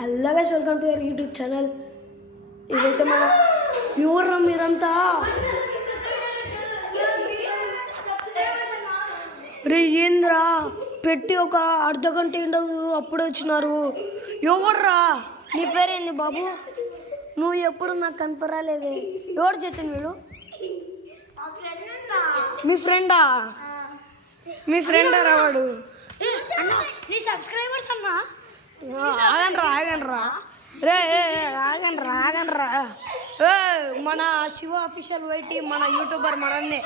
Hello guys, welcome to your YouTube channel. ఇదైతే మన pure మీరంతా రే ఏంద్రా పెట్టి ఒక అర్ధ గంట ఉండదు అప్పుడే వచ్చినారు. ఎవర్రా నీ పేరేంది బాబు? నువ్వు ఎప్పుడు నాకు కనపరాలేదే. ఎవరు చెప్తాను వీడు? మీ ఫ్రెండా? మీ ఫ్రెండా రావాడు? నీ సబ్స్క్రైబర్స్ అన్నా ఆగండ్రా రే ఆగండ్రా మన శివ అఫీషియల్ వైటి మన యూట్యూబర్ మనన్నే.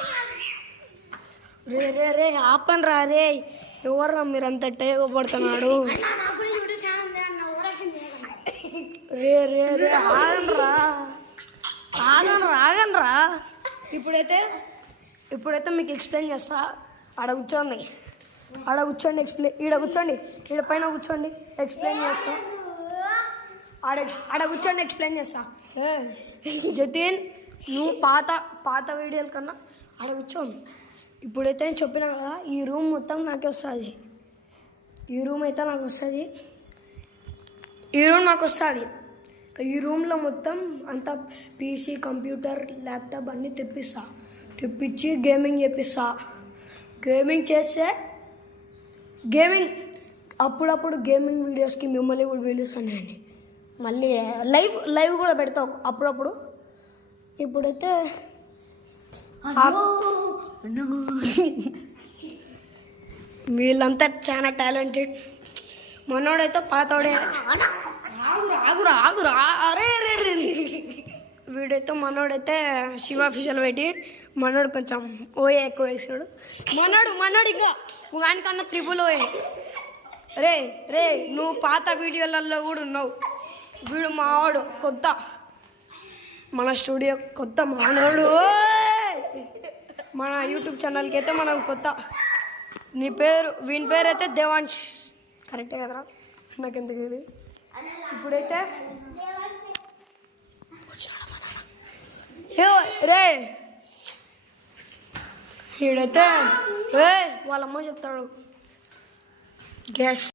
రే రే రే ఆపన్రా రే. ఎవర్రా మీరంతా టేగబడుతున్నాడు? రే రే రే ఆగండ్రా. ఇప్పుడైతే మీకు ఎక్స్ప్లెయిన్ చేస్తా. ఆడ కూర్చోండి ఎక్స్ప్లెయిన్. ఈడ కూర్చోండి, ఈడ పైన కూర్చోండి, ఎక్స్ప్లెయిన్ చేస్తా. ఆడ కూర్చోండి, ఎక్స్ప్లెయిన్ చేస్తా. జతిన్, నువ్వు పాత వీడియోల కన్నా ఆడ కూర్చోండి. ఇప్పుడైతే నేను చెప్పినా కదా, ఈ రూమ్ మొత్తం నాకే వస్తుంది. ఈ రూమ్ నాకు వస్తుంది. ఈ రూమ్లో మొత్తం అంతా పీసీ, కంప్యూటర్, ల్యాప్టాప్ అన్నీ తెప్పించి గేమింగ్ చేపిస్తా. అప్పుడప్పుడు గేమింగ్ వీడియోస్కి మిమ్మల్ని కూడా పిలుస్తానండి. మళ్ళీ లైవ్ కూడా పెడతా అప్పుడప్పుడు. ఇప్పుడైతే వీళ్ళంతా చాలా టాలెంటెడ్. మనోడైతే పాతోడే. ఆగురా అరే వీడైతే మనోడైతే శివ అఫీషియల్ పెట్టి మనోడు కొంచెం ఓఏ ఎక్కువ వేసాడు. మనోడు ఇంకా వానికన్నా త్రిపుల్ ఓఏ. రే నువ్వు పాత వీడియోలలో కూడా ఉన్నావు. వీడు మావాడు కొత్త, మన స్టూడియో కొత్త మానవుడు. మన యూట్యూబ్ ఛానల్కి అయితే మనం కొత్త. వీని పేరు అయితే దేవాంశ్. కరెక్టే కదరా? నాకెందుకు ఇది. ఇప్పుడైతే రే ఈడైతే వాళ్ళమ్మ చెప్తాడు గ్యాస్